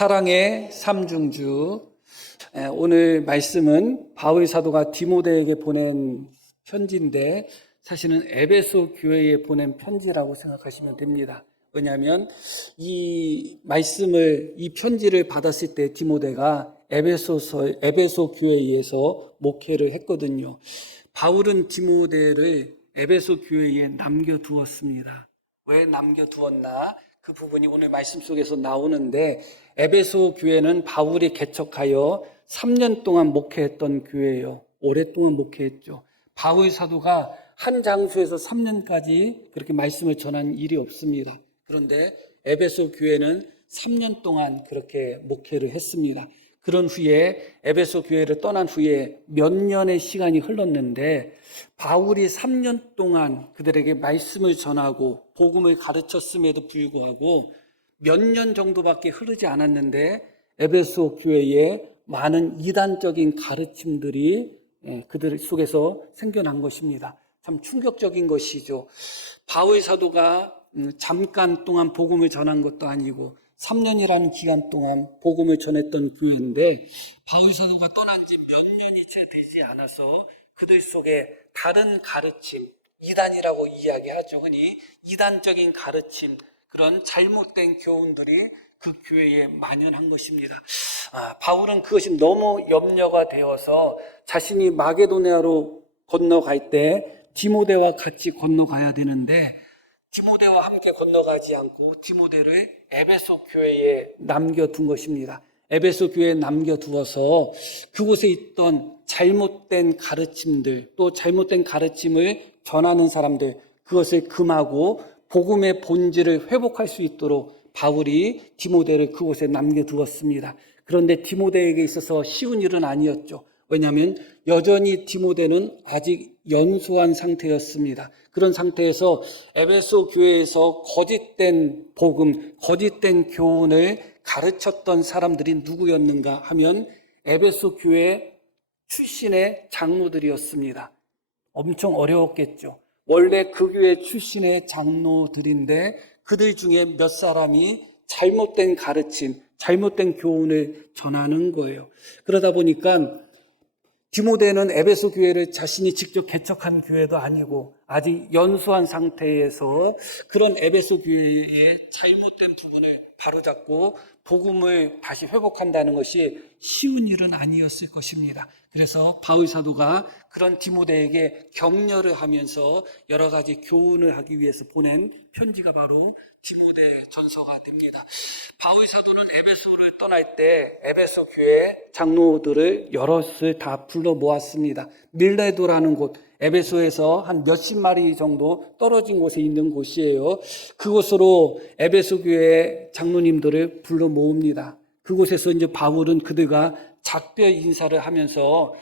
사랑의 삼중주. 오늘 말씀은 바울 사도가 디모데에게 보낸 편지인데 사실은 에베소 교회에 보낸 편지라고 생각하시면 됩니다. 왜냐하면 이 편지를 받았을 때 디모데가 에베소 교회에서 목회를 했거든요. 바울은 디모데를 에베소 교회에 남겨두었습니다. 왜 남겨두었나? 그 부분이 오늘 말씀 속에서 나오는데, 에베소 교회는 바울이 개척하여 3년 동안 목회했던 교회예요. 오랫동안 목회했죠. 바울 사도가 한 장소에서 3년까지 그렇게 말씀을 전한 일이 없습니다. 그런데 에베소 교회는 3년 동안 그렇게 목회를 했습니다. 그런 후에 에베소 교회를 떠난 후에 몇 년의 시간이 흘렀는데 바울이 3년 동안 그들에게 말씀을 전하고 복음을 가르쳤음에도 불구하고 몇 년 정도밖에 흐르지 않았는데 에베소 교회에 많은 이단적인 가르침들이 그들 속에서 생겨난 것입니다. 참 충격적인 것이죠. 바울 사도가 잠깐 동안 복음을 전한 것도 아니고 3년이라는 기간 동안 복음을 전했던 교회인데 바울 사도가 떠난 지 몇 년이 채 되지 않아서 그들 속에 다른 가르침, 이단이라고 이야기하죠. 흔히 이단적인 가르침, 그런 잘못된 교훈들이 그 교회에 만연한 것입니다. 바울은 그것이 너무 염려가 되어서 자신이 마게도냐로 건너갈 때 디모데와 같이 건너가야 되는데 디모데와 함께 건너가지 않고 디모데를 에베소 교회에 남겨둔 것입니다. 에베소 교회에 남겨두어서 그곳에 있던 잘못된 가르침들, 또 잘못된 가르침을 전하는 사람들, 그것을 금하고 복음의 본질을 회복할 수 있도록 바울이 디모데를 그곳에 남겨두었습니다. 그런데 디모데에게 있어서 쉬운 일은 아니었죠. 왜냐하면 여전히 디모데는 아직 연소한 상태였습니다. 그런 상태에서 에베소 교회에서 거짓된 복음, 거짓된 교훈을 가르쳤던 사람들이 누구였는가 하면 에베소 교회 출신의 장로들이었습니다. 엄청 어려웠겠죠. 원래 그 교회 출신의 장로들인데 그들 중에 몇 사람이 잘못된 가르침, 잘못된 교훈을 전하는 거예요. 그러다 보니까 디모데는 에베소 교회를 자신이 직접 개척한 교회도 아니고 아직 연소한 상태에서 그런 에베소 교회의 잘못된 부분을 바로잡고 복음을 다시 회복한다는 것이 쉬운 일은 아니었을 것입니다. 그래서 바울 사도가 그런 디모데에게 격려를 하면서 여러 가지 교훈을 하기 위해서 보낸 편지가 바로 디모데 전서가 됩니다. 바울 사도는 에베소를 떠날 때 에베소 교회 장로들을 여럿을 다 불러 모았습니다. 밀레도라는 곳, 에베소에서 한 몇십 마리 정도 떨어진 곳에 있는 곳이에요. 그곳으로 에베소 교회 장로님들을 불러 모읍니다. 그곳에서 이제 바울은 그들과 작별 인사를 하면서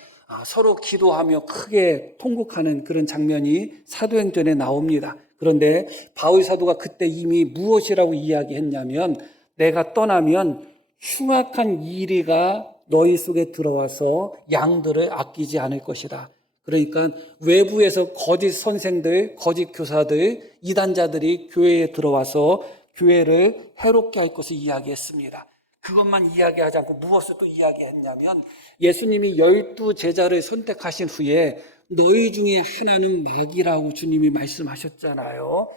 서로 기도하며 크게 통곡하는 그런 장면이 사도행전에 나옵니다. 그런데 바울 사도가 그때 이미 무엇이라고 이야기했냐면 내가 떠나면 흉악한 이리가 너희 속에 들어와서 양들을 아끼지 않을 것이다. 그러니까 외부에서 거짓 선생들, 거짓 교사들, 이단자들이 교회에 들어와서 교회를 해롭게 할 것을 이야기했습니다. 그것만 이야기하지 않고 무엇을 또 이야기했냐면 예수님이 12 제자를 선택하신 후에 너희 중에 하나는 마귀라고 주님이 말씀하셨잖아요.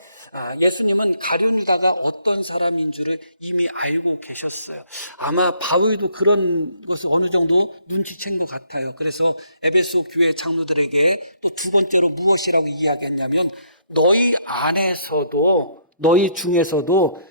예수님은 가룟유다가 어떤 사람인 줄을 이미 알고 계셨어요. 아마 바울도 그런 것을 어느 정도 눈치챈 것 같아요. 그래서 에베소 교회 장로들에게 또 두 번째로 무엇이라고 이야기했냐면 너희 안에서도 너희 중에서도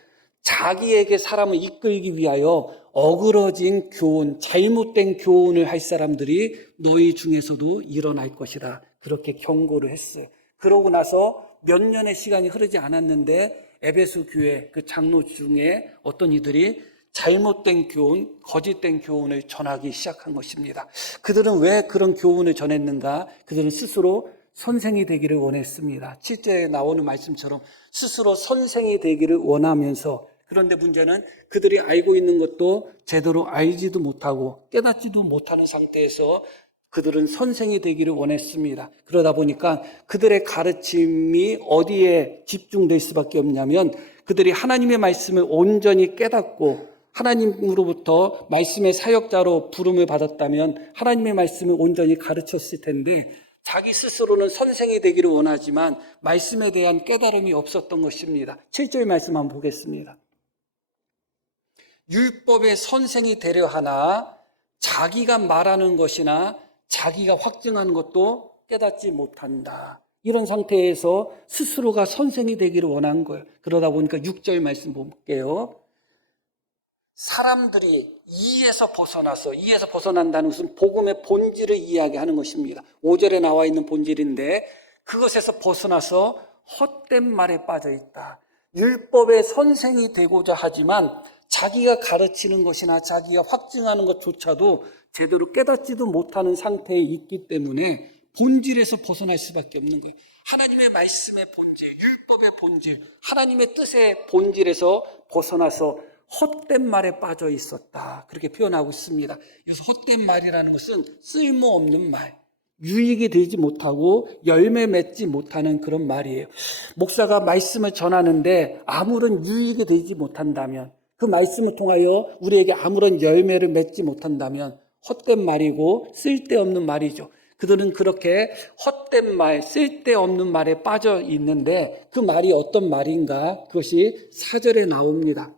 자기에게 사람을 이끌기 위하여 어그러진 교훈, 잘못된 교훈을 할 사람들이 너희 중에서도 일어날 것이다. 그렇게 경고를 했어요. 그러고 나서 몇 년의 시간이 흐르지 않았는데 에베소 교회 그 장로 중에 어떤 이들이 잘못된 교훈, 거짓된 교훈을 전하기 시작한 것입니다. 그들은 왜 그런 교훈을 전했는가? 그들은 스스로 선생이 되기를 원했습니다. 7절에 나오는 말씀처럼 스스로 선생이 되기를 원하면서 그런데 문제는 그들이 알고 있는 것도 제대로 알지도 못하고 깨닫지도 못하는 상태에서 그들은 선생이 되기를 원했습니다. 그러다 보니까 그들의 가르침이 어디에 집중될 수밖에 없냐면 그들이 하나님의 말씀을 온전히 깨닫고 하나님으로부터 말씀의 사역자로 부름을 받았다면 하나님의 말씀을 온전히 가르쳤을 텐데 자기 스스로는 선생이 되기를 원하지만 말씀에 대한 깨달음이 없었던 것입니다. 7절 말씀 한번 보겠습니다. 율법의 선생이 되려 하나 자기가 말하는 것이나 자기가 확증하는 것도 깨닫지 못한다. 이런 상태에서 스스로가 선생이 되기를 원한 거예요. 그러다 보니까 6절 말씀 볼게요. 사람들이 이에서 벗어난다는 것은 복음의 본질을 이야기하는 것입니다. 5절에 나와 있는 본질인데 그것에서 벗어나서 헛된 말에 빠져 있다. 율법의 선생이 되고자 하지만 자기가 가르치는 것이나 자기가 확증하는 것조차도 제대로 깨닫지도 못하는 상태에 있기 때문에 본질에서 벗어날 수밖에 없는 거예요. 하나님의 말씀의 본질, 율법의 본질, 하나님의 뜻의 본질에서 벗어나서 헛된 말에 빠져 있었다. 그렇게 표현하고 있습니다. 그래서 헛된 말이라는 것은 쓸모없는 말, 유익이 되지 못하고 열매 맺지 못하는 그런 말이에요. 목사가 말씀을 전하는데 아무런 유익이 되지 못한다면, 그 말씀을 통하여 우리에게 아무런 열매를 맺지 못한다면 헛된 말이고 쓸데없는 말이죠. 그들은 그렇게 헛된 말, 쓸데없는 말에 빠져 있는데 그 말이 어떤 말인가? 그것이 4절에 나옵니다.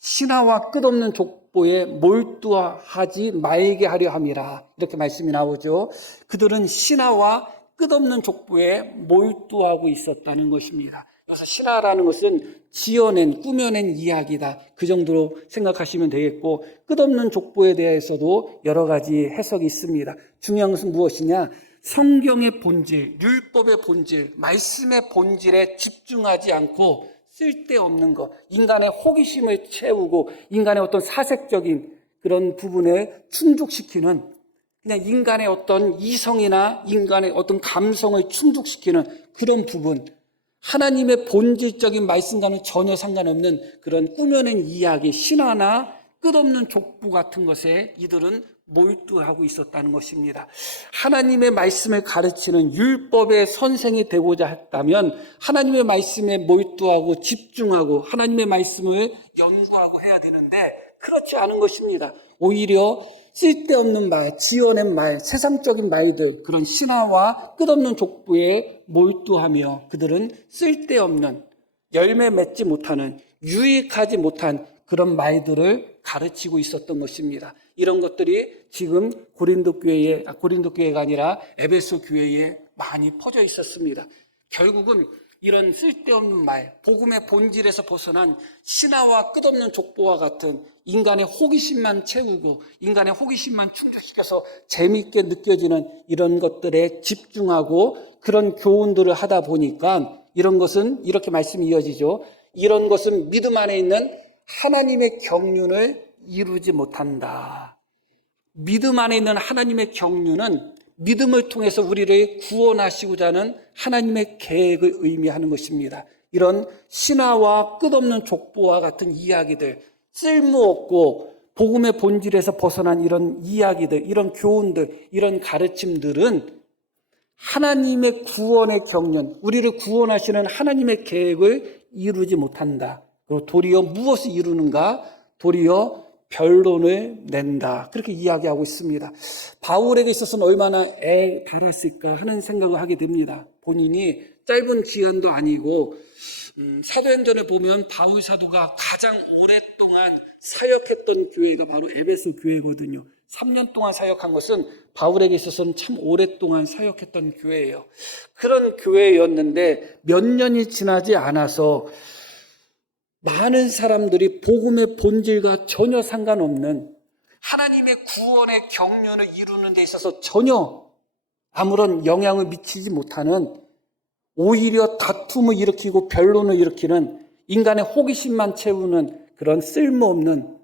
신하와 끝없는 족보에 몰두하지 말게 하려 함이라. 이렇게 말씀이 나오죠. 그들은 신하와 끝없는 족보에 몰두하고 있었다는 것입니다. 그래서 신하라는 것은 지어낸, 꾸며낸 이야기다. 그 정도로 생각하시면 되겠고, 끝없는 족보에 대해서도 여러 가지 해석이 있습니다. 중요한 것은 무엇이냐? 성경의 본질, 율법의 본질, 말씀의 본질에 집중하지 않고 쓸데없는 것, 인간의 호기심을 채우고 인간의 어떤 사색적인 그런 부분에 충족시키는, 그냥 인간의 어떤 이성이나 인간의 어떤 감성을 충족시키는 그런 부분, 하나님의 본질적인 말씀과는 전혀 상관없는 그런 꾸며낸 이야기, 신화나 끝없는 족보 같은 것에 이들은 몰두하고 있었다는 것입니다. 하나님의 말씀을 가르치는 율법의 선생이 되고자 했다면 하나님의 말씀에 몰두하고 집중하고 하나님의 말씀을 연구하고 해야 되는데 그렇지 않은 것입니다. 오히려 쓸데없는 말, 지어낸 말, 세상적인 말들, 그런 신화와 끝없는 족보에 몰두하며 그들은 쓸데없는, 열매 맺지 못하는, 유익하지 못한 그런 말들을 가르치고 있었던 것입니다. 이런 것들이 지금 고린도 교회가 아니라 에베소 교회에 많이 퍼져 있었습니다. 결국은 이런 쓸데없는 말, 복음의 본질에서 벗어난 신화와 끝없는 족보와 같은 인간의 호기심만 채우고 인간의 호기심만 충족시켜서 재미있게 느껴지는 이런 것들에 집중하고 그런 교훈들을 하다 보니까 이런 것은 이렇게 말씀이 이어지죠. 이런 것은 믿음 안에 있는 하나님의 경륜을 이루지 못한다. 믿음 안에 있는 하나님의 경륜은 믿음을 통해서 우리를 구원하시고자 하는 하나님의 계획을 의미하는 것입니다. 이런 신화와 끝없는 족보와 같은 이야기들, 쓸모없고 복음의 본질에서 벗어난 이런 이야기들, 이런 교훈들, 이런 가르침들은 하나님의 구원의 경륜, 우리를 구원하시는 하나님의 계획을 이루지 못한다. 그리고 도리어 무엇을 이루는가? 도리어 변론을 낸다. 그렇게 이야기하고 있습니다. 바울에게 있어서는 얼마나 애에 달았을까 하는 생각을 하게 됩니다. 본인이 짧은 기간도 아니고 사도행전에 보면 바울 사도가 가장 오랫동안 사역했던 교회가 바로 에베소 교회거든요. 3년 동안 사역한 것은 바울에게 있어서는 참 오랫동안 사역했던 교회예요. 그런 교회였는데 몇 년이 지나지 않아서 많은 사람들이 복음의 본질과 전혀 상관없는 하나님의 구원의 경륜을 이루는 데 있어서 전혀 아무런 영향을 미치지 못하는, 오히려 다툼을 일으키고 변론을 일으키는, 인간의 호기심만 채우는 그런 쓸모없는,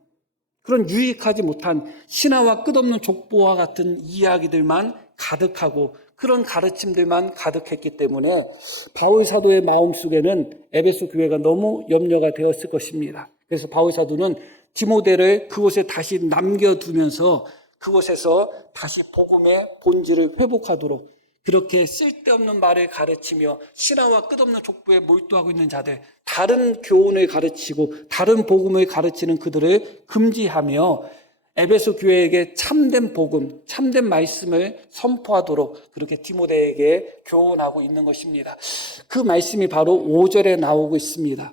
그런 유익하지 못한 신화와 끝없는 족보와 같은 이야기들만 가득하고 그런 가르침들만 가득했기 때문에 바울 사도의 마음속에는 에베소 교회가 너무 염려가 되었을 것입니다. 그래서 바울 사도는 디모데를 그곳에 다시 남겨두면서 그곳에서 다시 복음의 본질을 회복하도록, 그렇게 쓸데없는 말을 가르치며 신화와 끝없는 족보에 몰두하고 있는 자들, 다른 교훈을 가르치고 다른 복음을 가르치는 그들을 금지하며 에베소 교회에게 참된 복음, 참된 말씀을 선포하도록 그렇게 디모데에게 교훈하고 있는 것입니다. 그 말씀이 바로 5절에 나오고 있습니다.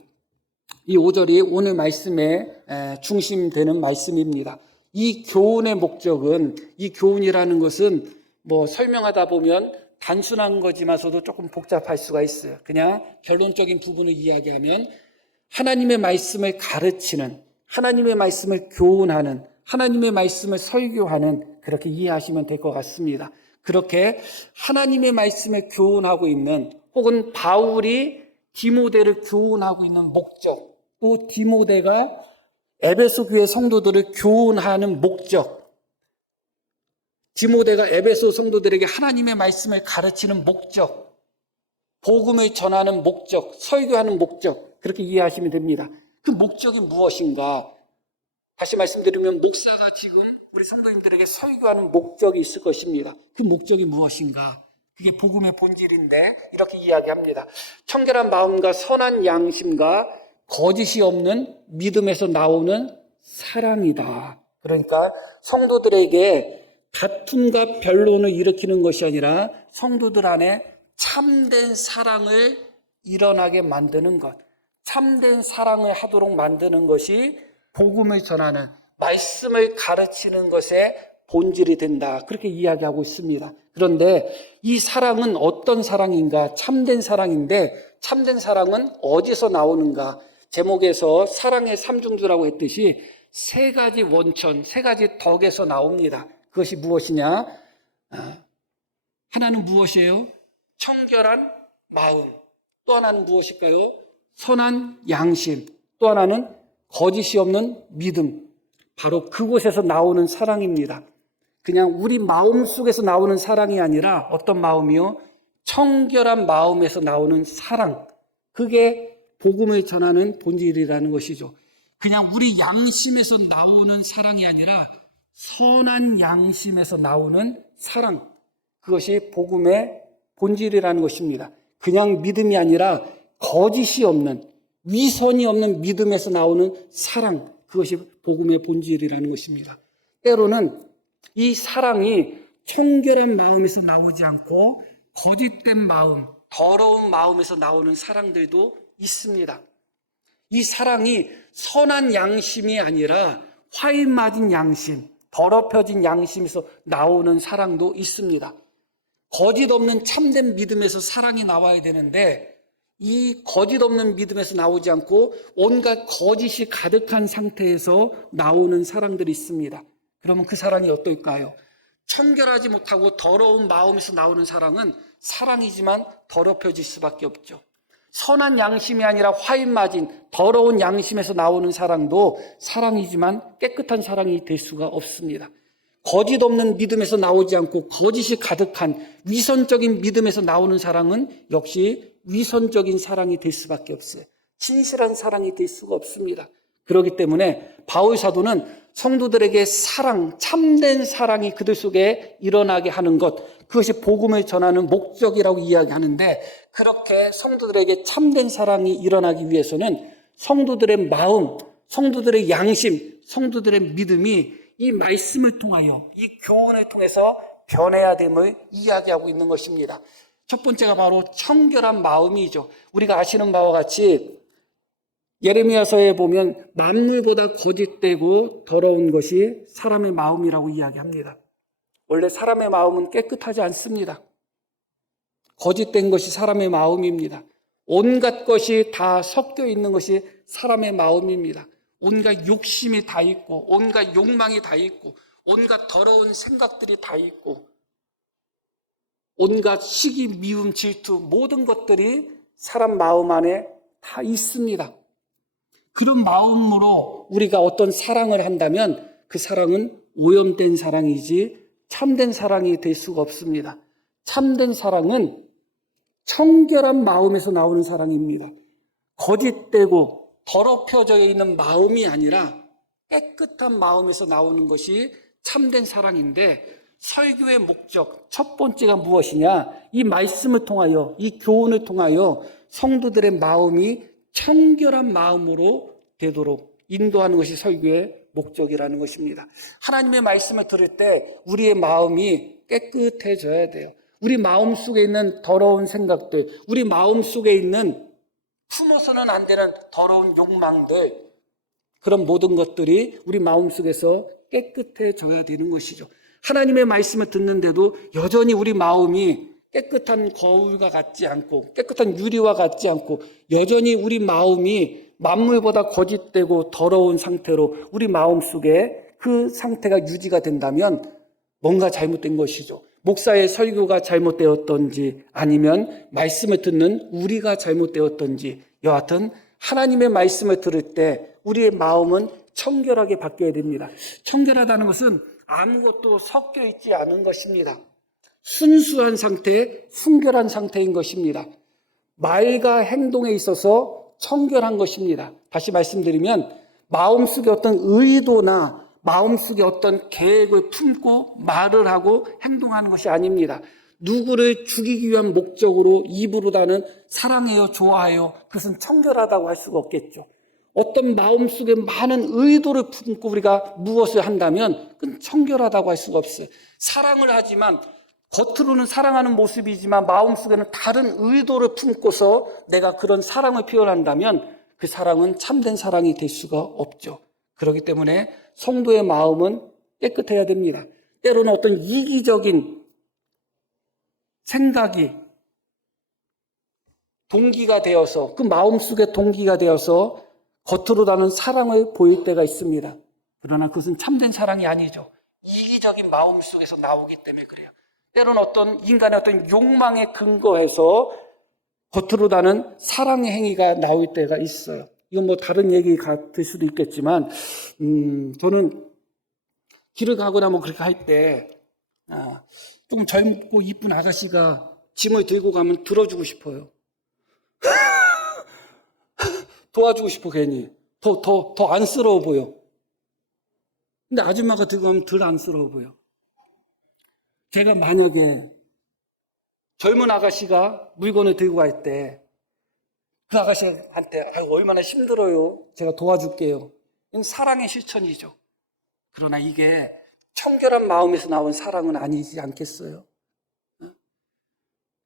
이 5절이 오늘 말씀의 중심되는 말씀입니다. 이 교훈의 목적은, 이 교훈이라는 것은 설명하다 보면 단순한 거지만서도 조금 복잡할 수가 있어요. 그냥 결론적인 부분을 이야기하면 하나님의 말씀을 가르치는, 하나님의 말씀을 교훈하는, 하나님의 말씀을 설교하는, 그렇게 이해하시면 될 것 같습니다. 그렇게 하나님의 말씀을 교훈하고 있는, 혹은 바울이 디모데를 교훈하고 있는 목적, 또 디모데가 에베소 교회 성도들을 교훈하는 목적, 디모데가 에베소 성도들에게 하나님의 말씀을 가르치는 목적, 복음을 전하는 목적, 설교하는 목적, 그렇게 이해하시면 됩니다. 그 목적이 무엇인가? 다시 말씀드리면 목사가 지금 우리 성도님들에게 설교하는 목적이 있을 것입니다. 그 목적이 무엇인가? 그게 복음의 본질인데 이렇게 이야기합니다. 청결한 마음과 선한 양심과 거짓이 없는 믿음에서 나오는 사랑이다. 그러니까 성도들에게 다툼과 변론을 일으키는 것이 아니라 성도들 안에 참된 사랑을 일어나게 만드는 것, 참된 사랑을 하도록 만드는 것이 복음을 전하는, 말씀을 가르치는 것의 본질이 된다. 그렇게 이야기하고 있습니다. 그런데 이 사랑은 어떤 사랑인가? 참된 사랑인데 참된 사랑은 어디서 나오는가? 제목에서 사랑의 삼중주라고 했듯이 세 가지 원천, 세 가지 덕에서 나옵니다. 그것이 무엇이냐? 하나는 무엇이에요? 청결한 마음. 또 하나는 무엇일까요? 선한 양심. 또 하나는 거짓이 없는 믿음. 바로 그곳에서 나오는 사랑입니다. 그냥 우리 마음 속에서 나오는 사랑이 아니라 어떤 마음이요? 청결한 마음에서 나오는 사랑. 그게 복음을 전하는 본질이라는 것이죠. 그냥 우리 양심에서 나오는 사랑이 아니라 선한 양심에서 나오는 사랑. 그것이 복음의 본질이라는 것입니다. 그냥 믿음이 아니라 거짓이 없는, 위선이 없는 믿음에서 나오는 사랑. 그것이 복음의 본질이라는 것입니다. 때로는 이 사랑이 청결한 마음에서 나오지 않고 거짓된 마음, 더러운 마음에서 나오는 사랑들도 있습니다. 이 사랑이 선한 양심이 아니라 화인 맞은 양심, 더럽혀진 양심에서 나오는 사랑도 있습니다. 거짓 없는 참된 믿음에서 사랑이 나와야 되는데 이 거짓 없는 믿음에서 나오지 않고 온갖 거짓이 가득한 상태에서 나오는 사랑들이 있습니다. 그러면 그 사랑이 어떨까요? 청결하지 못하고 더러운 마음에서 나오는 사랑은 사랑이지만 더럽혀질 수밖에 없죠. 선한 양심이 아니라 화인 맞은 더러운 양심에서 나오는 사랑도 사랑이지만 깨끗한 사랑이 될 수가 없습니다. 거짓 없는 믿음에서 나오지 않고 거짓이 가득한 위선적인 믿음에서 나오는 사랑은 역시 위선적인 사랑이 될 수밖에 없어요. 진실한 사랑이 될 수가 없습니다. 그렇기 때문에 바울 사도는 성도들에게 사랑, 참된 사랑이 그들 속에 일어나게 하는 것, 그것이 복음을 전하는 목적이라고 이야기하는데, 그렇게 성도들에게 참된 사랑이 일어나기 위해서는 성도들의 마음, 성도들의 양심, 성도들의 믿음이 이 말씀을 통하여, 이 교훈을 통해서 변해야 됨을 이야기하고 있는 것입니다. 첫 번째가 바로 청결한 마음이죠. 우리가 아시는 바와 같이 예레미야서에 보면 만물보다 거짓되고 더러운 것이 사람의 마음이라고 이야기합니다. 원래 사람의 마음은 깨끗하지 않습니다. 거짓된 것이 사람의 마음입니다. 온갖 것이 다 섞여 있는 것이 사람의 마음입니다. 온갖 욕심이 다 있고, 온갖 욕망이 다 있고, 온갖 더러운 생각들이 다 있고, 온갖 시기, 미움, 질투, 모든 것들이 사람 마음 안에 다 있습니다. 그런 마음으로 우리가 어떤 사랑을 한다면 그 사랑은 오염된 사랑이지 참된 사랑이 될 수가 없습니다. 참된 사랑은 청결한 마음에서 나오는 사랑입니다. 거짓되고 더럽혀져 있는 마음이 아니라 깨끗한 마음에서 나오는 것이 참된 사랑인데, 설교의 목적, 첫 번째가 무엇이냐? 이 말씀을 통하여, 이 교훈을 통하여 성도들의 마음이 청결한 마음으로 되도록 인도하는 것이 설교의 목적이라는 것입니다. 하나님의 말씀을 들을 때 우리의 마음이 깨끗해져야 돼요. 우리 마음 속에 있는 더러운 생각들, 우리 마음 속에 있는 품어서는 안 되는 더러운 욕망들, 그런 모든 것들이 우리 마음 속에서 깨끗해져야 되는 것이죠. 하나님의 말씀을 듣는데도 여전히 우리 마음이 깨끗한 거울과 같지 않고 깨끗한 유리와 같지 않고 여전히 우리 마음이 만물보다 거짓되고 더러운 상태로 우리 마음 속에 그 상태가 유지가 된다면 뭔가 잘못된 것이죠. 목사의 설교가 잘못되었던지 아니면 말씀을 듣는 우리가 잘못되었던지 여하튼 하나님의 말씀을 들을 때 우리의 마음은 청결하게 바뀌어야 됩니다. 청결하다는 것은 아무것도 섞여 있지 않은 것입니다. 순수한 상태, 순결한 상태인 것입니다. 말과 행동에 있어서 청결한 것입니다. 다시 말씀드리면 마음속에 어떤 의도나 마음속에 어떤 계획을 품고 말을 하고 행동하는 것이 아닙니다. 누구를 죽이기 위한 목적으로 입으로 다는 사랑해요, 좋아해요. 그것은 청결하다고 할 수가 없겠죠. 어떤 마음속에 많은 의도를 품고 우리가 무엇을 한다면 그건 청결하다고 할 수가 없어요. 사랑을 하지만 겉으로는 사랑하는 모습이지만 마음속에는 다른 의도를 품고서 내가 그런 사랑을 표현한다면 그 사랑은 참된 사랑이 될 수가 없죠. 그렇기 때문에 성도의 마음은 깨끗해야 됩니다. 때로는 어떤 이기적인 생각이 동기가 되어서 그 마음속에 동기가 되어서 겉으로 나는 사랑을 보일 때가 있습니다. 그러나 그것은 참된 사랑이 아니죠. 이기적인 마음 속에서 나오기 때문에 그래요. 때로는 어떤 인간의 어떤 욕망에 근거해서 겉으로 나는 사랑의 행위가 나올 때가 있어요. 이건 뭐 다른 얘기 같을 수도 있겠지만 저는 길을 가거나 뭐 그렇게 할 때 조금 젊고 이쁜 아가씨가 짐을 들고 가면 들어주고 싶어요. 도와주고 싶어 괜히. 더 안쓰러워 보여. 근데 아줌마가 들고 가면 덜 안쓰러워 보여. 제가 만약에 젊은 아가씨가 물건을 들고 갈 때 그 아가씨한테 얼마나 힘들어요. 제가 도와줄게요. 이건 사랑의 실천이죠. 그러나 이게 청결한 마음에서 나온 사랑은 아니지 않겠어요?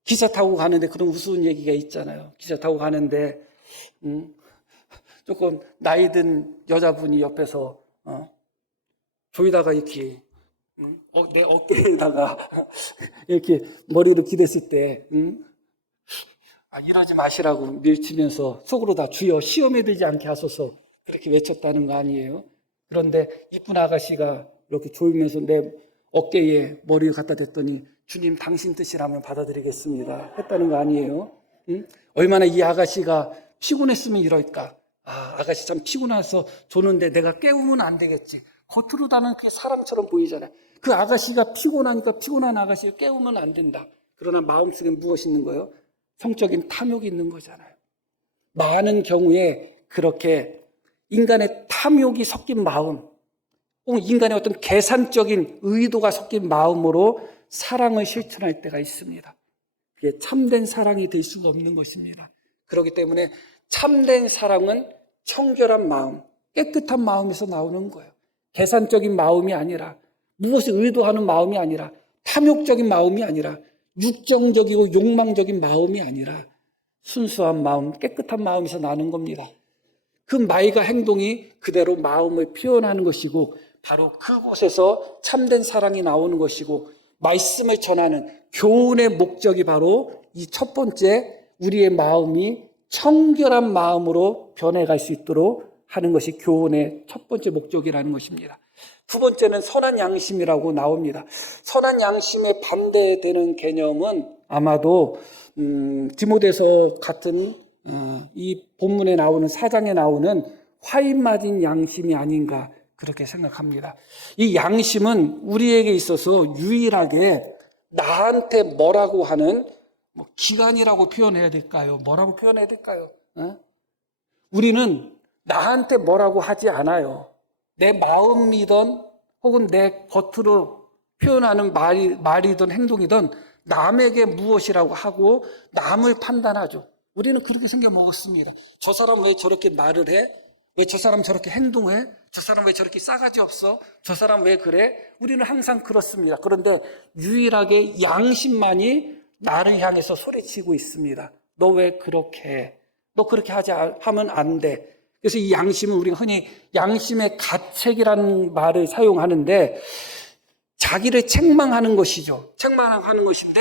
기차 타고 가는데 그런 우스운 얘기가 있잖아요. 기차 타고 가는데 조금 나이 든 여자분이 옆에서 조이다가 이렇게 내 어깨에다가 이렇게 머리를 기댔을 때 이러지 마시라고 밀치면서 속으로 다 주여 시험에 들지 않게 하소서 그렇게 외쳤다는 거 아니에요? 그런데 이쁜 아가씨가 이렇게 조이면서 내 어깨에 머리를 갖다 댔더니 주님 당신 뜻이라면 받아들이겠습니다 했다는 거 아니에요? 얼마나 이 아가씨가 피곤했으면 이럴까? 아가씨 참 피곤해서 조는데 내가 깨우면 안 되겠지. 겉으로 다는 그게 사랑처럼 보이잖아요. 그 아가씨가 피곤하니까 피곤한 아가씨를 깨우면 안 된다. 그러나 마음속에 무엇이 있는 거예요? 성적인 탐욕이 있는 거잖아요. 많은 경우에 그렇게 인간의 탐욕이 섞인 마음, 혹은 인간의 어떤 계산적인 의도가 섞인 마음으로 사랑을 실천할 때가 있습니다. 그게 참된 사랑이 될 수가 없는 것입니다. 그렇기 때문에 참된 사랑은 청결한 마음, 깨끗한 마음에서 나오는 거예요. 계산적인 마음이 아니라 무엇을 의도하는 마음이 아니라 탐욕적인 마음이 아니라 육정적이고 욕망적인 마음이 아니라 순수한 마음, 깨끗한 마음에서 나는 겁니다. 그 말과 행동이 그대로 마음을 표현하는 것이고 바로 그곳에서 참된 사랑이 나오는 것이고 말씀을 전하는 교훈의 목적이 바로 이 첫 번째 우리의 마음이 청결한 마음으로 변해갈 수 있도록 하는 것이 교훈의 첫 번째 목적이라는 것입니다. 두 번째는 선한 양심이라고 나옵니다. 선한 양심에 반대되는 개념은 아마도 디모데서 같은 이 본문에 나오는 4장에 나오는 화인 맞은 양심이 아닌가 그렇게 생각합니다. 이 양심은 우리에게 있어서 유일하게 나한테 뭐라고 하는 기관이라고 표현해야 될까요? 뭐라고 표현해야 될까요? 우리는 나한테 뭐라고 하지 않아요. 내 마음이든 혹은 내 겉으로 표현하는 말이든 행동이든 남에게 무엇이라고 하고 남을 판단하죠. 우리는 그렇게 생겨 먹었습니다. 저 사람 왜 저렇게 말을 해? 왜 저 사람 저렇게 행동해? 저 사람 왜 저렇게 싸가지 없어? 저 사람 왜 그래? 우리는 항상 그렇습니다. 그런데 유일하게 양심만이 나를 향해서 소리치고 있습니다. 너 왜 그렇게 해? 너 그렇게 하면 안 돼. 그래서 이 양심은 우리가 흔히 양심의 가책이라는 말을 사용하는데 자기를 책망하는 것이죠. 책망하는 것인데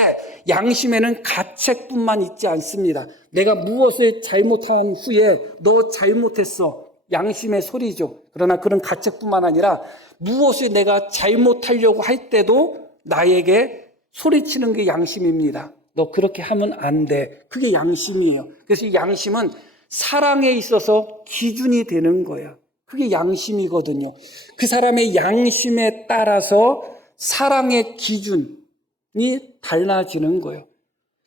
양심에는 가책뿐만 있지 않습니다. 내가 무엇을 잘못한 후에 너 잘못했어. 양심의 소리죠. 그러나 그런 가책뿐만 아니라 무엇을 내가 잘못하려고 할 때도 나에게 소리치는 게 양심입니다. 너 그렇게 하면 안 돼. 그게 양심이에요. 그래서 이 양심은 사랑에 있어서 기준이 되는 거예요. 그게 양심이거든요. 그 사람의 양심에 따라서 사랑의 기준이 달라지는 거예요.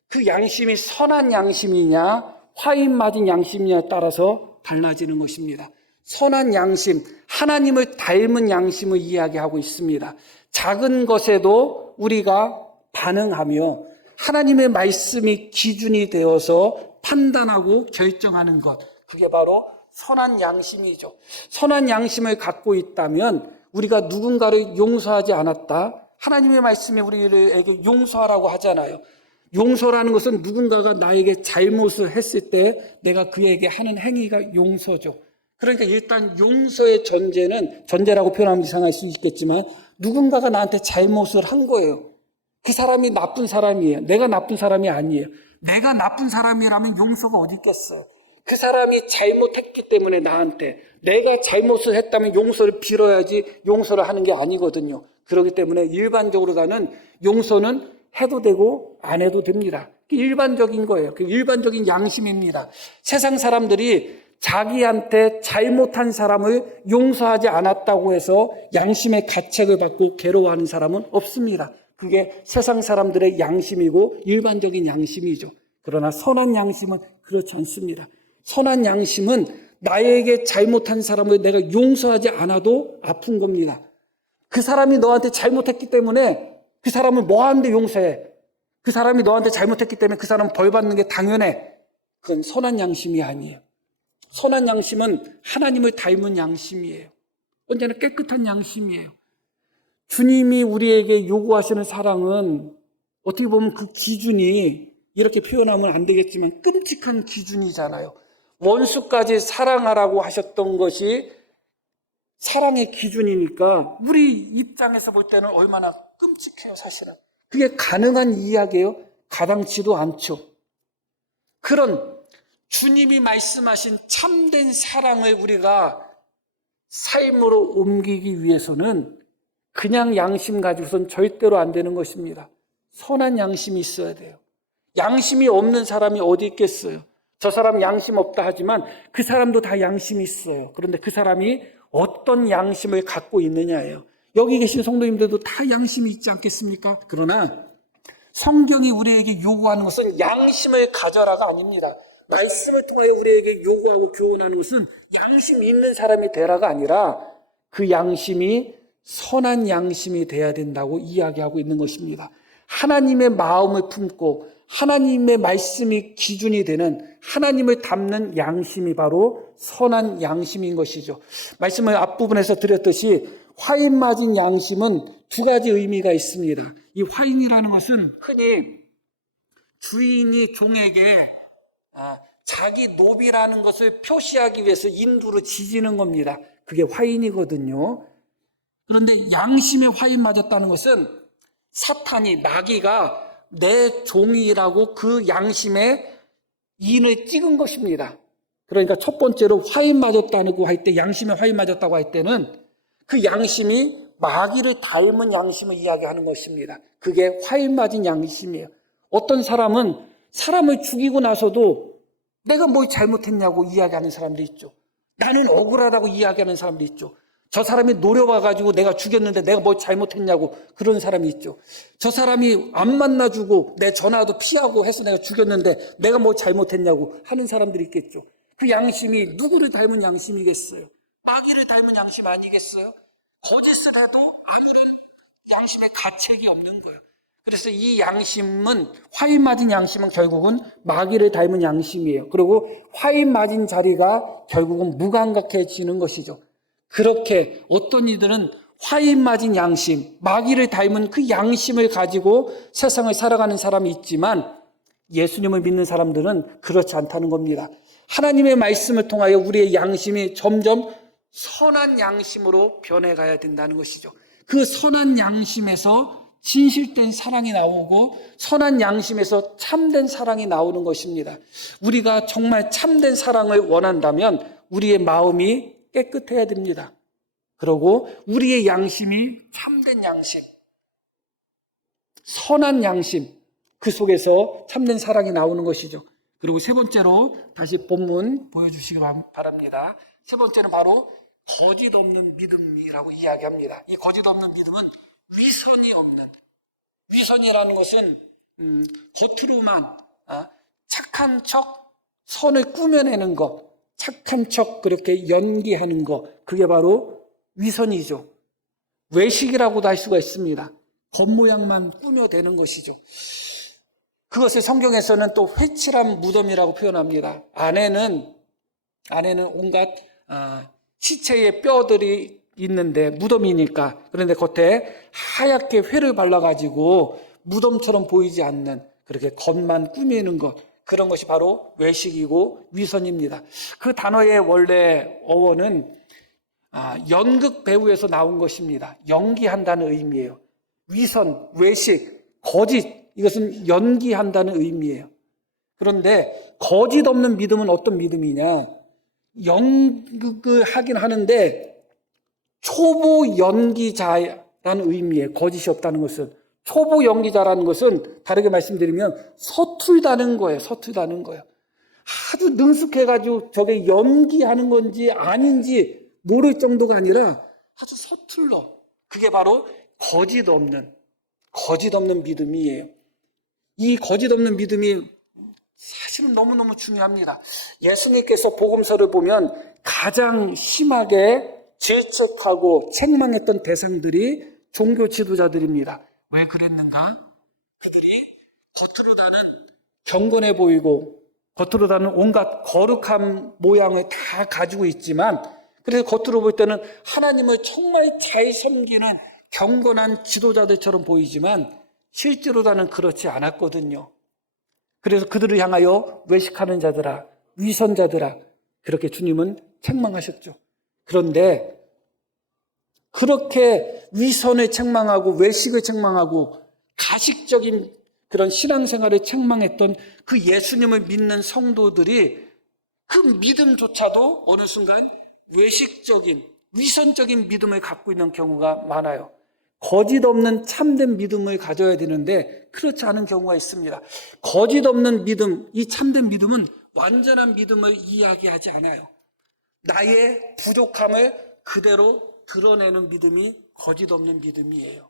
그 양심이 선한 양심이냐 화인 맞은 양심이냐에 따라서 달라지는 것입니다. 선한 양심, 하나님을 닮은 양심을 이야기하고 있습니다. 작은 것에도 우리가 반응하며 하나님의 말씀이 기준이 되어서 판단하고 결정하는 것, 그게 바로 선한 양심이죠. 선한 양심을 갖고 있다면 우리가 누군가를 용서하지 않았다. 하나님의 말씀이 우리에게 용서하라고 하잖아요. 용서라는 것은 누군가가 나에게 잘못을 했을 때 내가 그에게 하는 행위가 용서죠. 그러니까 일단 용서의 전제라고 표현하면 이상할 수 있겠지만 누군가가 나한테 잘못을 한 거예요. 그 사람이 나쁜 사람이에요. 내가 나쁜 사람이 아니에요. 내가 나쁜 사람이라면 용서가 어디 있겠어요. 그 사람이 잘못했기 때문에 나한테 내가 잘못을 했다면 용서를 빌어야지 용서를 하는 게 아니거든요. 그렇기 때문에 일반적으로 가는 용서는 해도 되고 안 해도 됩니다. 일반적인 거예요. 그 일반적인 양심입니다. 세상 사람들이 자기한테 잘못한 사람을 용서하지 않았다고 해서 양심의 가책을 받고 괴로워하는 사람은 없습니다. 그게 세상 사람들의 양심이고 일반적인 양심이죠. 그러나 선한 양심은 그렇지 않습니다. 선한 양심은 나에게 잘못한 사람을 내가 용서하지 않아도 아픈 겁니다. 그 사람이 너한테 잘못했기 때문에 그 사람을 뭐 하는데 용서해? 그 사람이 너한테 잘못했기 때문에 그 사람은 벌 받는 게 당연해. 그건 선한 양심이 아니에요. 선한 양심은 하나님을 닮은 양심이에요. 언제나 깨끗한 양심이에요. 주님이 우리에게 요구하시는 사랑은 어떻게 보면 그 기준이 이렇게 표현하면 안 되겠지만 끔찍한 기준이잖아요. 원수까지 사랑하라고 하셨던 것이 사랑의 기준이니까 우리 입장에서 볼 때는 얼마나 끔찍해요, 사실은. 그게 가능한 이야기예요? 가당치도 않죠. 그런 주님이 말씀하신 참된 사랑을 우리가 삶으로 옮기기 위해서는 그냥 양심 가지고선 절대로 안 되는 것입니다. 선한 양심이 있어야 돼요. 양심이 없는 사람이 어디 있겠어요? 저 사람 양심 없다 하지만 그 사람도 다 양심이 있어요. 그런데 그 사람이 어떤 양심을 갖고 있느냐예요. 여기 계신 성도님들도 다 양심이 있지 않겠습니까? 그러나 성경이 우리에게 요구하는 것은 양심을 가져라가 아닙니다. 말씀을 통하여 우리에게 요구하고 교훈하는 것은 양심이 있는 사람이 되라가 아니라 그 양심이 선한 양심이 돼야 된다고 이야기하고 있는 것입니다. 하나님의 마음을 품고 하나님의 말씀이 기준이 되는 하나님을 닮는 양심이 바로 선한 양심인 것이죠. 말씀을 앞부분에서 드렸듯이 화인 맞은 양심은 두 가지 의미가 있습니다. 이 화인이라는 것은 흔히 주인이 종에게 자기 노비라는 것을 표시하기 위해서 인두로 지지는 겁니다. 그게 화인이거든요. 그런데 양심에 화인 맞았다는 것은 사탄이 마귀가 내 종이라고 그 양심에 인을 찍은 것입니다. 그러니까 첫 번째로 화인 맞았다고 할 때, 양심에 화인 맞았다고 할 때는 그 양심이 마귀를 닮은 양심을 이야기하는 것입니다. 그게 화인 맞은 양심이에요. 어떤 사람은 사람을 죽이고 나서도 내가 뭘 잘못했냐고 이야기하는 사람도 있죠. 나는 억울하다고 이야기하는 사람도 있죠. 저 사람이 노려와가지고 내가 죽였는데 내가 뭘 잘못했냐고 그런 사람이 있죠. 저 사람이 안 만나주고 내 전화도 피하고 해서 내가 죽였는데 내가 뭘 잘못했냐고 하는 사람들이 있겠죠. 그 양심이 누구를 닮은 양심이겠어요? 마귀를 닮은 양심 아니겠어요? 거짓을 해도 아무런 양심에 가책이 없는 거예요. 그래서 이 양심은, 화인 맞은 양심은 결국은 마귀를 닮은 양심이에요. 그리고 화인 맞은 자리가 결국은 무감각해지는 것이죠. 그렇게 어떤 이들은 화인 맞은 양심, 마귀를 닮은 그 양심을 가지고 세상을 살아가는 사람이 있지만 예수님을 믿는 사람들은 그렇지 않다는 겁니다. 하나님의 말씀을 통하여 우리의 양심이 점점 선한 양심으로 변해가야 된다는 것이죠. 그 선한 양심에서 진실된 사랑이 나오고 선한 양심에서 참된 사랑이 나오는 것입니다. 우리가 정말 참된 사랑을 원한다면 우리의 마음이 깨끗해야 됩니다. 그리고 우리의 양심이 참된 양심, 선한 양심, 그 속에서 참된 사랑이 나오는 것이죠. 그리고 세 번째로 다시 본문 보여주시기 바랍니다. 세 번째는 바로 거짓 없는 믿음이라고 이야기합니다. 이 거짓 없는 믿음은 위선이 없는, 위선이라는 것은 겉으로만 착한 척 선을 꾸며내는 것, 착한 척 그렇게 연기하는 것, 그게 바로 위선이죠. 외식이라고도 할 수가 있습니다. 겉모양만 꾸며대는 것이죠. 그것을 성경에서는 또 회칠한 무덤이라고 표현합니다. 안에는 온갖 시체의 뼈들이 있는데 무덤이니까, 그런데 겉에 하얗게 회를 발라가지고 무덤처럼 보이지 않는, 그렇게 겉만 꾸미는 것, 그런 것이 바로 외식이고 위선입니다. 그 단어의 원래 어원은 연극 배우에서 나온 것입니다. 연기한다는 의미예요. 위선, 외식, 거짓, 이것은 연기한다는 의미예요. 그런데 거짓 없는 믿음은 어떤 믿음이냐? 연극을 하긴 하는데 초보 연기자라는 의미예요. 거짓이 없다는 것은. 초보 연기자라는 것은 다르게 말씀드리면 서툴다는 거예요. 서툴다는 거예요. 아주 능숙해가지고 저게 연기하는 건지 아닌지 모를 정도가 아니라 아주 서툴러. 그게 바로 거짓 없는 믿음이에요. 이 거짓 없는 믿음이 사실은 너무너무 중요합니다. 예수님께서 복음서를 보면 가장 심하게 질책하고 책망했던 대상들이 종교 지도자들입니다. 왜 그랬는가? 그들이 겉으로다는 경건해 보이고 겉으로다는 온갖 거룩한 모양을 다 가지고 있지만, 그래서 겉으로 볼 때는 하나님을 정말 잘 섬기는 경건한 지도자들처럼 보이지만 실제로다는 그렇지 않았거든요. 그래서 그들을 향하여 외식하는 자들아, 위선자들아, 그렇게 주님은 책망하셨죠. 그런데 그렇게 위선을 책망하고 외식을 책망하고 가식적인 그런 신앙생활을 책망했던 그 예수님을 믿는 성도들이 그 믿음조차도 어느 순간 외식적인, 위선적인 믿음을 갖고 있는 경우가 많아요. 거짓 없는 참된 믿음을 가져야 되는데 그렇지 않은 경우가 있습니다. 거짓 없는 믿음, 이 참된 믿음은 완전한 믿음을 이야기하지 않아요. 나의 부족함을 그대로 드러내는 믿음이 거짓 없는 믿음이에요.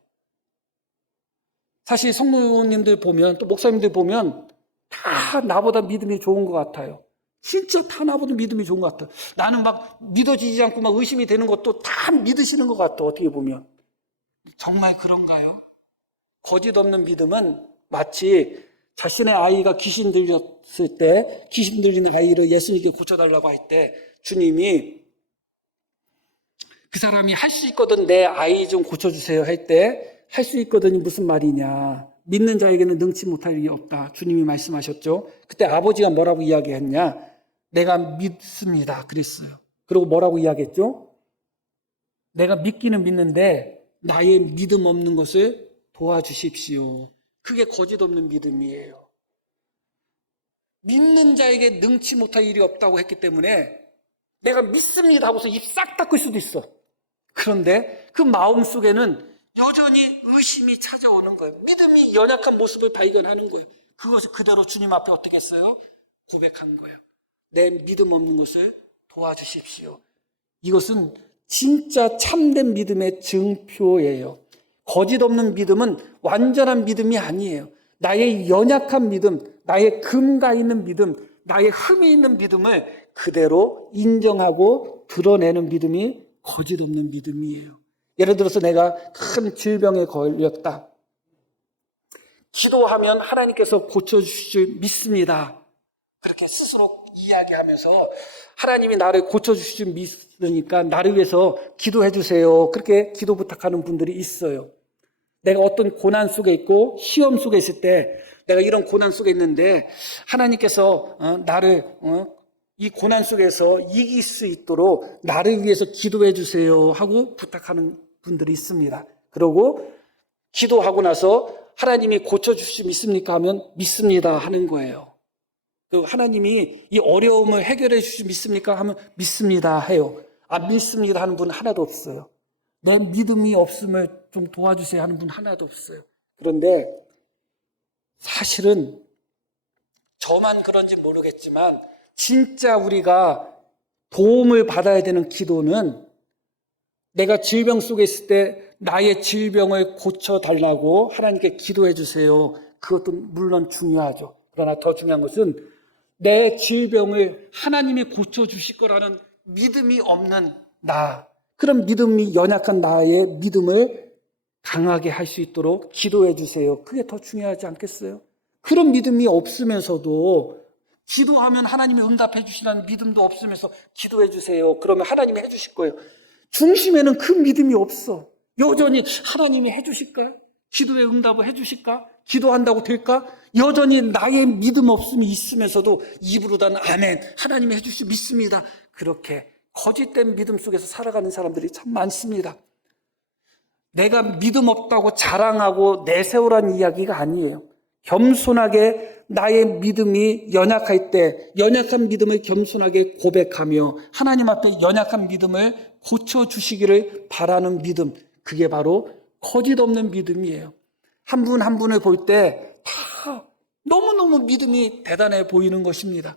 사실 성도님들 보면, 또 목사님들 보면 다 나보다 믿음이 좋은 것 같아요. 진짜 다 나보다 믿음이 좋은 것 같아요. 나는 막 믿어지지 않고 막 의심이 되는 것도 다 믿으시는 것 같아요. 어떻게 보면. 정말 그런가요? 거짓 없는 믿음은 마치 자신의 아이가 귀신 들렸을 때, 귀신 들린 아이를 예수님께 고쳐달라고 할 때 주님이 그 사람이 할 수 있거든, 내 아이 좀 고쳐주세요 할 때, 할 수 있거든이 무슨 말이냐, 믿는 자에게는 능치 못할 일이 없다, 주님이 말씀하셨죠. 그때 아버지가 뭐라고 이야기했냐? 내가 믿습니다 그랬어요. 그리고 뭐라고 이야기했죠? 내가 믿기는 믿는데 나의 믿음 없는 것을 도와주십시오. 그게 거짓 없는 믿음이에요. 믿는 자에게 능치 못할 일이 없다고 했기 때문에 내가 믿습니다 하고서 입 싹 닫을 수도 있어. 그런데 그 마음속에는 여전히 의심이 찾아오는 거예요. 믿음이 연약한 모습을 발견하는 거예요. 그것을 그대로 주님 앞에 어떻게 했어요? 고백한 거예요. 내 믿음 없는 것을 도와주십시오. 이것은 진짜 참된 믿음의 증표예요. 거짓 없는 믿음은 완전한 믿음이 아니에요. 나의 연약한 믿음, 나의 금가 있는 믿음, 나의 흠이 있는 믿음을 그대로 인정하고 드러내는 믿음이 거짓 없는 믿음이에요. 예를 들어서 내가 큰 질병에 걸렸다. 기도하면 하나님께서 고쳐주실 줄 믿습니다. 그렇게 스스로 이야기하면서 하나님이 나를 고쳐주실 줄 믿으니까 나를 위해서 기도해 주세요. 그렇게 기도 부탁하는 분들이 있어요. 내가 어떤 고난 속에 있고 시험 속에 있을 때 내가 이런 고난 속에 있는데 하나님께서 나를 이 고난 속에서 이길 수 있도록 나를 위해서 기도해 주세요 하고 부탁하는 분들이 있습니다. 그러고 기도하고 나서 하나님이 고쳐주실 수 믿습니까? 하면 믿습니다 하는 거예요. 그리고 하나님이 이 어려움을 해결해 주실 수 믿습니까? 하면 믿습니다 해요. 안 믿습니다 하는 분 하나도 없어요. 내 믿음이 없음을 좀 도와주세요 하는 분 하나도 없어요. 그런데 사실은 저만 그런지 모르겠지만 진짜 우리가 도움을 받아야 되는 기도는 내가 질병 속에 있을 때 나의 질병을 고쳐달라고 하나님께 기도해 주세요. 그것도 물론 중요하죠. 그러나 더 중요한 것은 내 질병을 하나님이 고쳐주실 거라는 믿음이 없는 나, 그런 믿음이 연약한 나의 믿음을 강하게 할 수 있도록 기도해 주세요. 그게 더 중요하지 않겠어요? 그런 믿음이 없으면서도 기도하면 하나님이 응답해 주시라는 믿음도 없으면서 기도해 주세요. 그러면 하나님이 해 주실 거예요. 중심에는 그 믿음이 없어. 여전히 하나님이 해 주실까? 기도에 응답을 해 주실까? 기도한다고 될까? 여전히 나의 믿음 없음이 있으면서도 입으로다는 아멘, 하나님이 해 주시 믿습니다. 그렇게 거짓된 믿음 속에서 살아가는 사람들이 참 많습니다. 내가 믿음 없다고 자랑하고 내세우라는 이야기가 아니에요. 겸손하게 나의 믿음이 연약할 때 연약한 믿음을 겸손하게 고백하며 하나님 앞에 연약한 믿음을 고쳐주시기를 바라는 믿음, 그게 바로 거짓 없는 믿음이에요. 한 분 한 분을 볼 때 다 너무너무 믿음이 대단해 보이는 것입니다.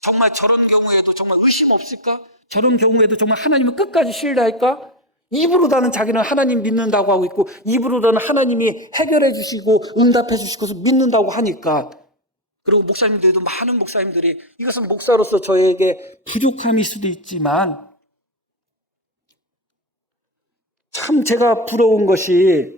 정말 저런 경우에도 정말 의심 없을까? 저런 경우에도 정말 하나님을 끝까지 신뢰할까? 입으로다는 자기는 하나님 믿는다고 하고 있고 입으로다는 하나님이 해결해 주시고 응답해 주실 것을 믿는다고 하니까, 그리고 목사님들도 많은 목사님들이, 이것은 목사로서 저에게 부족함일 수도 있지만 참 제가 부러운 것이,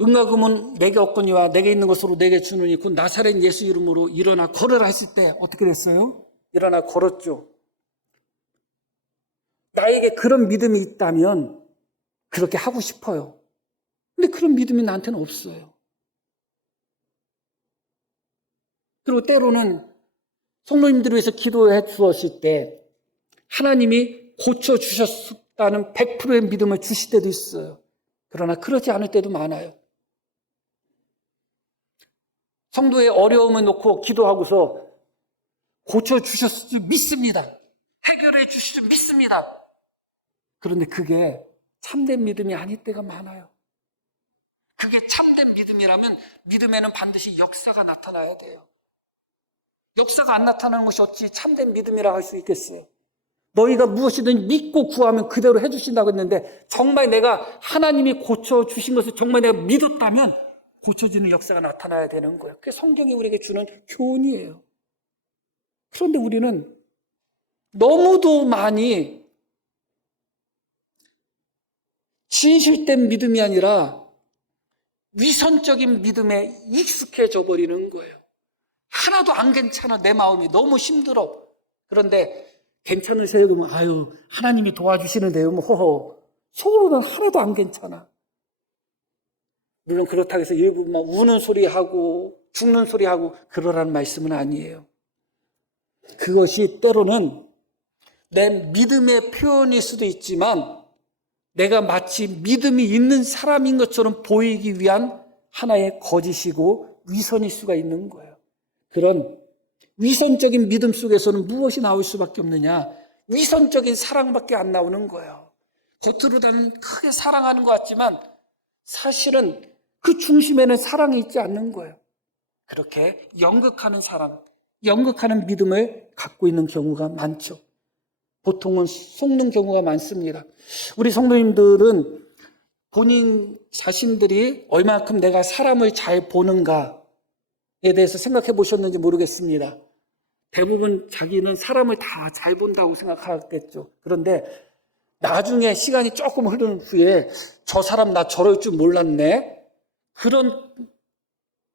응하금은 내게 없거니와 내게 있는 것으로 내게 주느니 곧 나사렛 예수 이름으로 일어나 걸으라 했을 때 어떻게 됐어요? 일어나 걸었죠. 나에게 그런 믿음이 있다면 그렇게 하고 싶어요. 근데 그런 믿음이 나한테는 없어요. 그리고 때로는 성도님들을 위해서 기도해 주었을 때 하나님이 고쳐주셨다는 100%의 믿음을 주실 때도 있어요. 그러나 그렇지 않을 때도 많아요. 성도의 어려움을 놓고 기도하고서 고쳐주셨을 줄 믿습니다. 해결해 주실 줄 믿습니다. 그런데 그게 참된 믿음이 아닐 때가 많아요. 그게 참된 믿음이라면 믿음에는 반드시 역사가 나타나야 돼요. 역사가 안 나타나는 것이 어찌 참된 믿음이라 할 수 있겠어요? 너희가 무엇이든 믿고 구하면 그대로 해주신다고 했는데 정말 내가 하나님이 고쳐주신 것을 정말 내가 믿었다면 고쳐지는 역사가 나타나야 되는 거예요. 그게 성경이 우리에게 주는 교훈이에요. 그런데 우리는 너무도 많이 진실된 믿음이 아니라 위선적인 믿음에 익숙해져 버리는 거예요. 하나도 안 괜찮아. 내 마음이 너무 힘들어. 그런데 괜찮으세요? 그러면 아유 하나님이 도와주시는데요. 뭐 허허. 속으로는 하나도 안 괜찮아. 물론 그렇다고 해서 일부 막 우는 소리하고 죽는 소리하고 그러라는 말씀은 아니에요. 그것이 때로는 내 믿음의 표현일 수도 있지만 내가 마치 믿음이 있는 사람인 것처럼 보이기 위한 하나의 거짓이고 위선일 수가 있는 거예요. 그런 위선적인 믿음 속에서는 무엇이 나올 수밖에 없느냐? 위선적인 사랑밖에 안 나오는 거예요. 겉으로는 크게 사랑하는 것 같지만 사실은 그 중심에는 사랑이 있지 않는 거예요. 그렇게 연극하는 사람, 연극하는 믿음을 갖고 있는 경우가 많죠. 보통은 속는 경우가 많습니다. 우리 성도님들은 본인 자신들이 얼마큼 내가 사람을 잘 보는가에 대해서 생각해 보셨는지 모르겠습니다. 대부분 자기는 사람을 다 잘 본다고 생각하겠죠. 그런데 나중에 시간이 조금 흐른 후에 저 사람 나 저럴 줄 몰랐네. 그런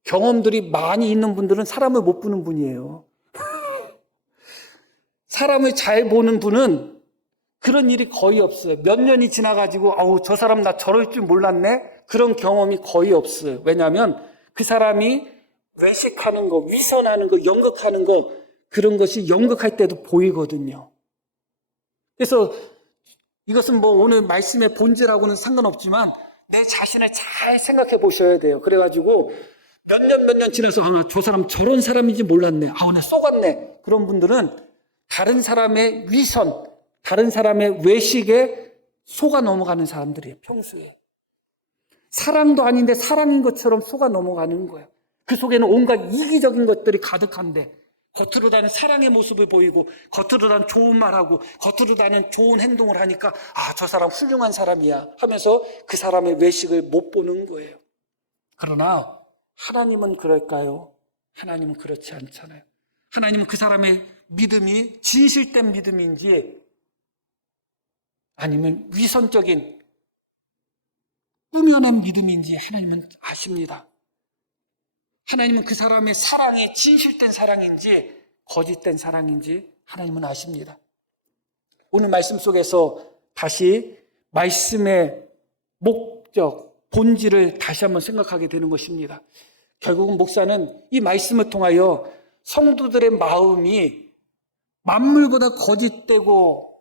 경험들이 많이 있는 분들은 사람을 못 보는 분이에요. 사람을 잘 보는 분은 그런 일이 거의 없어요. 몇 년이 지나가지고 아우 저 사람 나 저럴 줄 몰랐네. 그런 경험이 거의 없어요. 왜냐하면 그 사람이 외식하는 거, 위선하는 거, 연극하는 거 그런 것이 연극할 때도 보이거든요. 그래서 이것은 뭐 오늘 말씀의 본질하고는 상관없지만 내 자신을 잘 생각해 보셔야 돼요. 그래가지고 몇 년 지나서 저 사람 저런 사람인지 몰랐네. 나 속았네. 그런 분들은 다른 사람의 위선, 다른 사람의 외식에 속아 넘어가는 사람들이에요. 평소에. 사랑도 아닌데 사랑인 것처럼 속아 넘어가는 거예요. 그 속에는 온갖 이기적인 것들이 가득한데 겉으로다는 사랑의 모습을 보이고 겉으로다는 좋은 말하고 겉으로다는 좋은 행동을 하니까 저 사람 훌륭한 사람이야 하면서 그 사람의 외식을 못 보는 거예요. 그러나 하나님은 그럴까요? 하나님은 그렇지 않잖아요. 하나님은 그 사람의 믿음이 진실된 믿음인지 아니면 위선적인 꾸며낸 믿음인지 하나님은 아십니다. 하나님은 그 사람의 사랑이 진실된 사랑인지 거짓된 사랑인지 하나님은 아십니다. 오늘 말씀 속에서 다시 말씀의 목적, 본질을 다시 한번 생각하게 되는 것입니다. 결국은 목사는 이 말씀을 통하여 성도들의 마음이 만물보다 거짓되고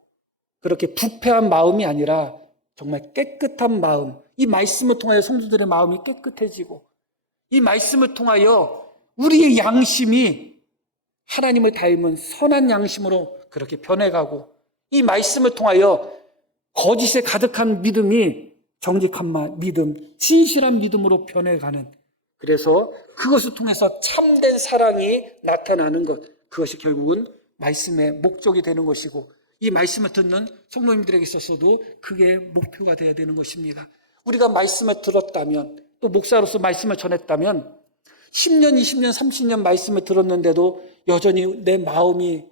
그렇게 부패한 마음이 아니라 정말 깨끗한 마음, 이 말씀을 통하여 성도들의 마음이 깨끗해지고 이 말씀을 통하여 우리의 양심이 하나님을 닮은 선한 양심으로 그렇게 변해가고 이 말씀을 통하여 거짓에 가득한 믿음이 정직한 믿음, 진실한 믿음으로 변해가는 그래서 그것을 통해서 참된 사랑이 나타나는 것 그것이 결국은 말씀의 목적이 되는 것이고 이 말씀을 듣는 성도님들에게 있어서도 그게 목표가 되어야 되는 것입니다. 우리가 말씀을 들었다면 또 목사로서 말씀을 전했다면 10년, 20년, 30년 말씀을 들었는데도 여전히 내 마음이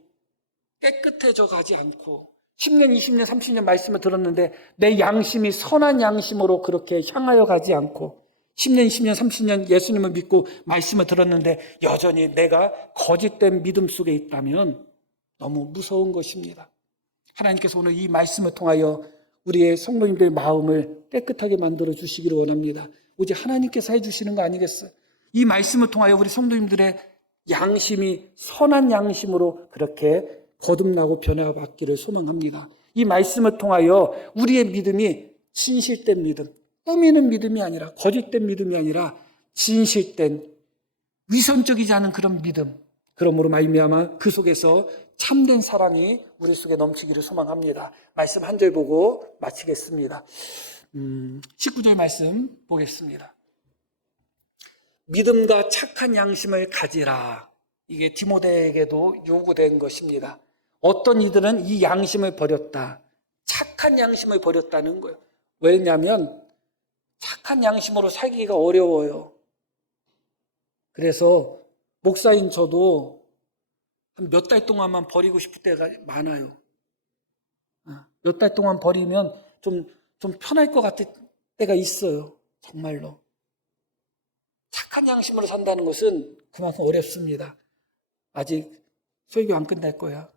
깨끗해져 가지 않고 10년, 20년, 30년 말씀을 들었는데 내 양심이 선한 양심으로 그렇게 향하여 가지 않고 10년, 20년, 30년 예수님을 믿고 말씀을 들었는데 여전히 내가 거짓된 믿음 속에 있다면 너무 무서운 것입니다. 하나님께서 오늘 이 말씀을 통하여 우리의 성도님들의 마음을 깨끗하게 만들어 주시기를 원합니다. 오직 하나님께서 해주시는 거 아니겠어요? 이 말씀을 통하여 우리 성도님들의 양심이 선한 양심으로 그렇게 거듭나고 변화받기를 소망합니다. 이 말씀을 통하여 우리의 믿음이 진실된 믿음, 꾸미는 믿음이 아니라 거짓된 믿음이 아니라 진실된 위선적이지 않은 그런 믿음, 그러므로 말미암아 그 속에서 참된 사랑이 우리 속에 넘치기를 소망합니다. 말씀 한 절 보고 마치겠습니다. 19절 말씀 보겠습니다. 믿음과 착한 양심을 가지라. 이게 디모데에게도 요구된 것입니다. 어떤 이들은 이 양심을 버렸다. 착한 양심을 버렸다는 거예요. 왜냐하면 착한 양심으로 살기가 어려워요. 그래서 목사인 저도 한 몇 달 동안만 버리고 싶을 때가 많아요. 몇 달 동안 버리면 좀 편할 것 같을 때가 있어요. 정말로. 착한 양심으로 산다는 것은 그만큼 어렵습니다. 아직 설교 안 끝날 거야.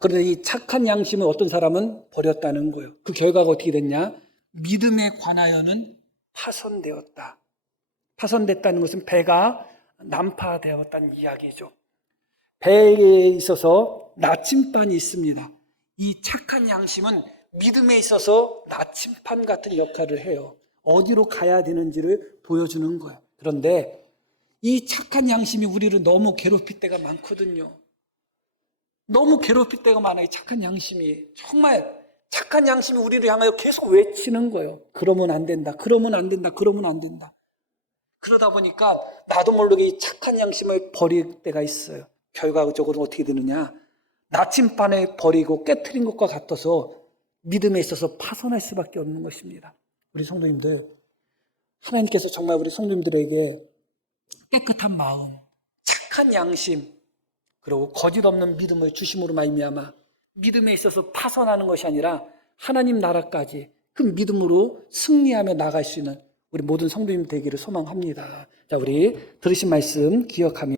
그런데 이 착한 양심을 어떤 사람은 버렸다는 거예요. 그 결과가 어떻게 됐냐? 믿음에 관하여는 파손되었다. 파손됐다는 것은 배가 난파되었다는 이야기죠. 배에 있어서 나침반이 있습니다. 이 착한 양심은 믿음에 있어서 나침반 같은 역할을 해요. 어디로 가야 되는지를 보여주는 거예요. 그런데 이 착한 양심이 우리를 너무 괴롭힐 때가 많거든요. 너무 괴롭힐 때가 많아요. 착한 양심이. 정말 착한 양심이 우리를 향하여 계속 외치는 거예요. 그러면 안 된다. 그러면 안 된다. 그러면 안 된다. 그러다 보니까 나도 모르게 이 착한 양심을 버릴 때가 있어요. 결과적으로 어떻게 되느냐? 나침반에 버리고 깨트린 것과 같아서 믿음에 있어서 파손할 수밖에 없는 것입니다. 우리 성도님들, 하나님께서 정말 우리 성도님들에게 깨끗한 마음, 착한 양심, 그리고 거짓 없는 믿음을 주심으로 말미암아 믿음에 있어서 파선하는 것이 아니라 하나님 나라까지 그 믿음으로 승리하며 나갈 수 있는 우리 모든 성도님 되기를 소망합니다. 자, 우리 들으신 말씀 기억하며